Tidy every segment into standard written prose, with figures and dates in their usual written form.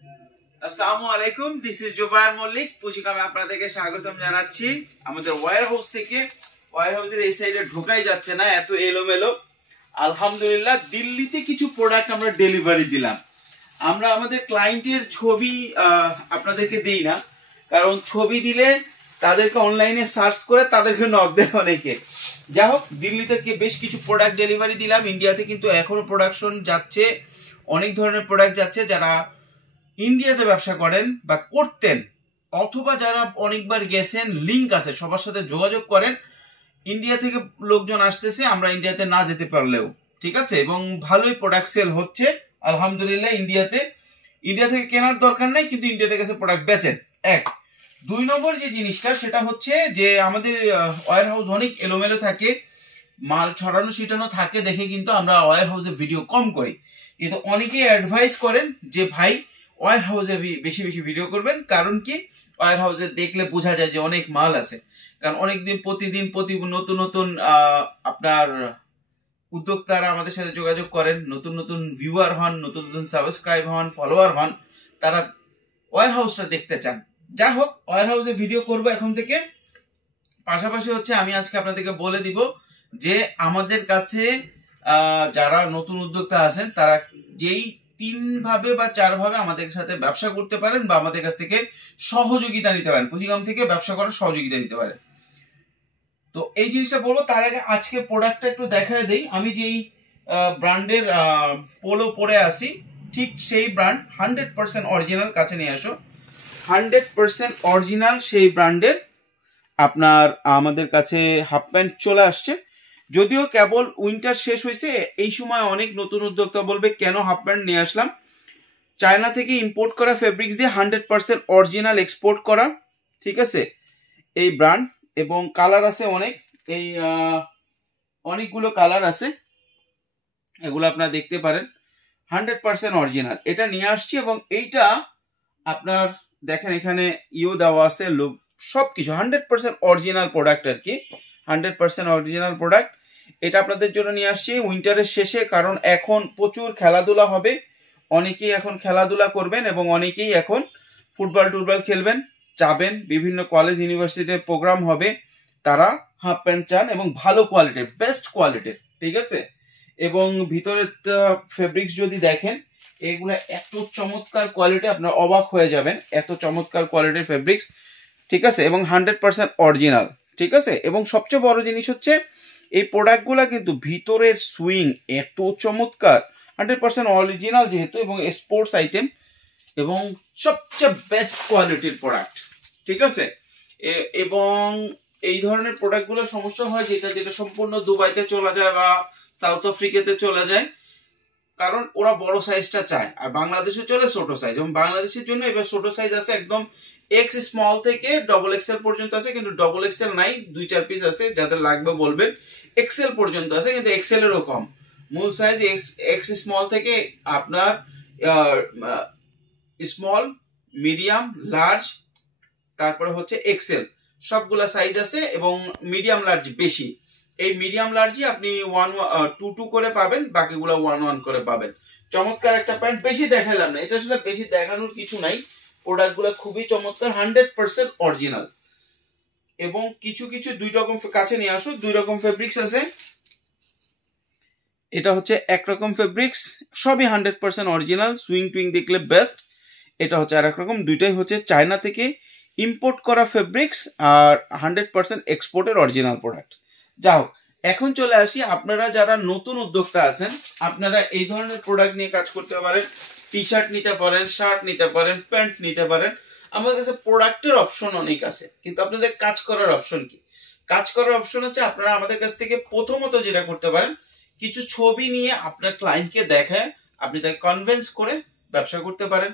আসসালামু আলাইকুম, this is Zubair Mallick. পুঁজিকামে আপনাদেরকে স্বাগতম জানাচ্ছি আমাদের ওয়্যার হাউস থেকে। ওয়্যার হাউসের এই সাইডে ঢোকাই যাচ্ছে না, এত এলোমেলো। আলহামদুলিল্লাহ, দিল্লিতে কিছু প্রোডাক্ট আমরা ডেলিভারি দিলাম। আমরা আমাদের ক্লায়েন্টের ছবি আপনাদেরকে দিই না, কারণ ছবি দিলে তাদেরকে অনলাইনে সার্চ করে তাদেরকে নক দেয় অনেকে। যাই হোক, দিল্লি থেকে বেশ কিছু প্রোডাক্ট ডেলিভারি দিলাম। ইন্ডিয়াতে কিন্তু এখনো প্রোডাকশন যাচ্ছে, অনেক ধরনের প্রোডাক্ট যাচ্ছে। যারা ইন্ডিয়াতে ব্যবসা করেন বা করতেন, অথবা যারা অনেকবার গেছেন, লিঙ্ক আছে, সবার সাথে যোগাযোগ করেন। ইন্ডিয়া থেকে লোকজন আসতেছে, আমরা ইন্ডিয়াতে না যেতে পারলেও ঠিক আছে, এবং ভালোই প্রোডাক্ট সেল হচ্ছে আলহামদুলিল্লাহ। ইন্ডিয়া থেকে কেনার দরকার নাই, কিন্তু ইন্ডিয়া থেকে প্রোডাক্ট বেচেন। এক, দুই নম্বর যে জিনিসটা সেটা হচ্ছে যে আমাদের ওয়্যার হাউস অনেক এলোমেলো থাকে, মাল ছড়ানো ছিটানো থাকে দেখে কিন্তু আমরা ওয়্যার হাউসে ভিডিও কম করি। কিন্তু অনেকেই অ্যাডভাইস করেন যে ভাই ওয়্যার হাউসে বেশি বেশি ভিডিও করবেন। কারণ কি, ওয়্যার হাউসে দেখলে বোঝা যায় যে অনেক মাল আছে। কারণ অনেকদিন প্রতিদিন নতুন নতুন আপনার উদ্যোক্তারা আমাদের সাথে যোগাযোগ করেন, নতুন নতুন ভিউয়ার হন, নতুন নতুন সাবস্ক্রাইব হন, ফলোয়ার হন, তারা ওয়্যার হাউসটা দেখতে চান। যাই হোক, ওয়্যার হাউসে ভিডিও করবো এখন থেকে। পাশাপাশি হচ্ছে আমি আজকে আপনাদেরকে বলে দিব যে আমাদের কাছে যারা নতুন উদ্যোক্তা আছেন, তারা যেই 3 ভাবে বা 4 ভাবে আমাদের সাথে ব্যবসা করতে পারেন বা আমাদের কাছ থেকে সহযোগিতা নিতে পারেন, পুঁজিকাম থেকে ব্যবসা করার সহযোগিতা নিতে পারেন। তো এই জিনিসটা বলবো, তার আগে আজকে প্রোডাক্টটা একটু দেখায় দেই। আমি যেই ব্র্যান্ডের পোলো পরে আসি, ঠিক সেই ব্র্যান্ড 100% অরিজিনাল। কাছে নিয়ে আসো, 100% অরিজিনাল সেই ব্র্যান্ডের আপনার আমাদের কাছে হাফ প্যান্ট চলে আসছে। যদিও কেবল উইন্টার শেষ হয়েছে, এই সময় অনেক নতুন উদ্যোক্তা বলবে কেন হাফ প্যান্ট নিয়ে আসলাম। চায়না থেকে ইম্পোর্ট করা ফেব্রিক্স দিয়ে 100% অরিজিনাল এক্সপোর্ট করা, ঠিক আছে, এই ব্র্যান্ড। এবং কালার আছে অনেক, এই অনেকগুলো কালার আছে, এগুলো আপনারা দেখতে পারেন। 100% অরিজিনাল এটা নিয়ে আসছি। এবং এইটা আপনার দেখেন এখানে দেওয়া আছে, সবকিছু 100% অরিজিনাল প্রোডাক্ট আর কি, 100% অরিজিনাল প্রোডাক্ট। এটা আপনাদের জন্য নিয়ে আসছি উইন্টারের শেষে, কারণ এখন প্রচুর খেলাধুলা হবে, অনেকেই এখন খেলাধুলা করবেন এবং অনেকেই এখন ফুটবল খেলবেন, যাবেন, বিভিন্ন কলেজ ইউনিভার্সিটিতে প্রোগ্রাম হবে, তারা হাফ প্যান্ট চান এবং ভালো কোয়ালিটির, বেস্ট কোয়ালিটির, ঠিক আছে। এবং ভিতরের ফেব্রিক্স যদি দেখেন, এগুলো এত চমৎকার কোয়ালিটি, আপনার অবাক হয়ে যাবেন, এত চমৎকার কোয়ালিটির ফেব্রিক্স, ঠিক আছে, এবং 100% অরিজিনাল, ঠিক আছে। এবং সবচেয়ে বড় জিনিস হচ্ছে এই প্রোডাক্টগুলো কিন্তু ভিতরের সুইং এত চমৎকার, 100% অরিজিনাল যেহেতু, এবং স্পোর্টস আইটেম, এবং সবচেয়ে বেস্ট কোয়ালিটির প্রোডাক্ট, ঠিক আছে। এবং এই ধরনের প্রোডাক্টগুলো সমস্যা হয় যেটা সম্পূর্ণ দুবাইতে চলে যায় বা সাউথ আফ্রিকাতে চলে যায়, কারণ ওরা বড় সাইজটা চায়, আর বাংলাদেশে চলে ছোট সাইজ। এবং বাংলাদেশের জন্য এবার ছোট সাইজ আছে একদম এক্স স্মল থেকে ডবল এক্সেল পর্যন্ত আছে, কিন্তু ডবল এক্সেল নাই, 2-4 পিস আছে, যাদের লাগবে বলবেন। এক্সেল পর্যন্ত আছে, কিন্তু এক্সেলেরও কম। মূল সাইজ এক্স স্মল থেকে আপনার স্মল, মিডিয়াম, লার্জ, তারপরে হচ্ছে এক্সেল, সবগুলা সাইজ আছে। এবং মিডিয়াম লার্জ বেশি, এই মিডিয়াম লার্জই আপনি 1-2 করে পাবেন, বাকিগুলো 1-1 করে পাবেন। চমৎকার একটা প্যান্ট, বেশি দেখালাম না, এটা আসলে বেশি দেখানোর কিছু নাই। প্রোডাক্টগুলো খুবই চমৎকার, 100% অরিজিনাল। এবং কিছু 2 রকম, কাছে নিয়ে আসো, 2 রকম ফেব্রিক্স আছে। এটা হচ্ছে একরকম ফেব্রিক্স, সবই 100% অরিজিনাল, সুইং টুইং দেখলে বেস্ট। এটা হচ্ছে আর এক রকম, দুইটাই হচ্ছে চায়না থেকে ইম্পোর্ট করা ফেব্রিক্স আর 100% এক্সপোর্টের অরিজিনাল প্রোডাক্ট। যাও, এখন চলে আসি, আপনারা যারা নতুন উদ্যোক্তা আছেন, আপনারা এই ধরনের প্রোডাক্ট নিয়ে কাজ করতে পারেন। টি শার্ট নিতে পারেন, শার্ট নিতে পারেন, প্যান্ট নিতে পারেন। আমাদের কাছে প্রোডাক্টের অপশন অনেক আছে, কিন্তু আপনাদের কাজ করার অপশন কি? কাজ করার অপশন হচ্ছে আপনারা আমাদের কাছ থেকে প্রথমত যেটা করতে পারেন, কিছু ছবি নিয়ে আপনার ক্লায়েন্টকে দেখায় আপনি তাকে কনভিন্স করে ব্যবসা করতে পারেন।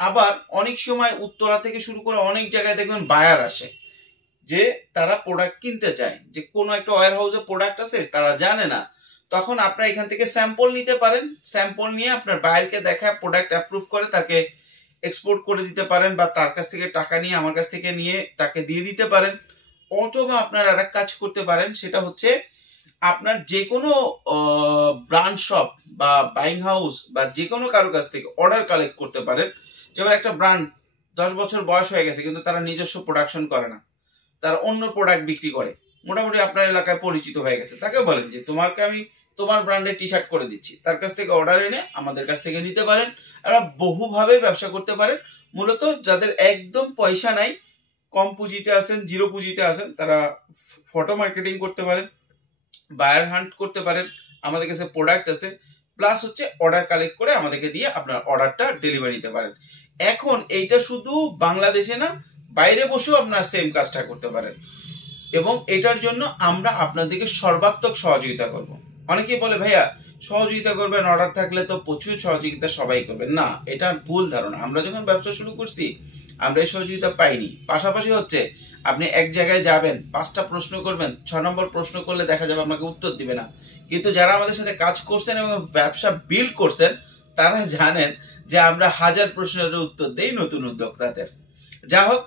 আবার অনেক সময় উত্তরা থেকে শুরু করে অনেক জায়গায় দেখবেন বায়ার আসে, যে তারা প্রোডাক্ট কিনতে চায়, যে কোনো একটা ওয়্যার হাউসে প্রোডাক্ট আছে, তারা জানে না, তখন আপনারা এখান থেকে স্যাম্পল নিতে পারেন। স্যাম্পল নিয়ে আপনার বায়ারকে দেখায়, প্রোডাক্ট অ্যাপ্রুভ করে তাকে এক্সপোর্ট করে দিতে পারেন, বা তার কাছ থেকে টাকা নিয়ে আমার কাছ থেকে নিয়ে তাকে দিয়ে দিতে পারেন। অথবা আপনারা আরেক কাজ করতে পারেন, সেটা হচ্ছে আপনার যে কোনো ব্রান্ড শপ বা বাইং হাউস বা যে কোনো কারোর কাছ থেকে অর্ডার কালেক্ট করতে পারেন। যেমন একটা ব্র্যান্ড 10 বছর বয়স হয়ে গেছে কিন্তু তারা নিজস্ব প্রোডাকশন করে না, তারা অন্য প্রোডাক্ট বিক্রি করে, মোটামুটি আপনার এলাকায় পরিচিত হয়ে গেছে, তাকে বলেন যে তোমাকে আমি তোমার ব্র্যান্ডের টি শার্ট করে দিচ্ছি, তার কাছ থেকে অর্ডার এনে আমাদের কাছ থেকে নিতে পারেন। আপনারা বহুভাবে ব্যবসা করতে পারেন। মূলত যাদের একদম পয়সা নাই, কম পুঁজিতে আছেন, জিরো পুঁজিতে আছেন, তারা ফটো মার্কেটিং করতে পারেন, বায়ার হান্ট করতে পারেন, আমাদের কাছে প্রোডাক্ট আছে, প্লাস হচ্ছে অর্ডার কালেক্ট করে আমাদেরকে দিয়ে আপনার অর্ডারটা ডেলিভারি দিতে পারেন। এখন এইটা শুধু বাংলাদেশে না, বাইরে বসেও আপনার সেম কাজটা করতে পারেন এবং এটার জন্য আমরা আপনাদেরকে সর্বাত্মক সহযোগিতা করব। অনেকেই বলে ভাইয়া সহযোগিতা করবেন, অর্ডার থাকলে তো প্রচুর সহযোগিতা সবাই করবেন। না, এটা ভুল ধারণা। আমরা যখন ব্যবসা শুরু করছি আমরা এই সহযোগিতা পাইনি। পাশাপাশি হচ্ছে আপনি এক জায়গায় যাবেন, 5টা প্রশ্ন করবেন, 6 নম্বর প্রশ্ন করলে দেখা যাবে আপনাকে উত্তর দিবে না। কিন্তু যারা আমাদের সাথে কাজ করছেন এবং ব্যবসা বিল্ড করছেন তারা জানেন যে আমরা 1000 প্রশ্নের উত্তর দেই নতুন উদ্যোক্তাদের। যা হোক,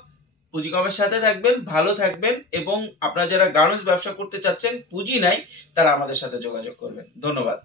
পুঁজি কমের সাথে থাকবেন, ভালো থাকবেন এবং আপনারা যারা গার্মেন্টস ব্যবসা করতে চাচ্ছেন পুঁজি নাই, তারা আমাদের সাথে যোগাযোগ করবেন। ধন্যবাদ।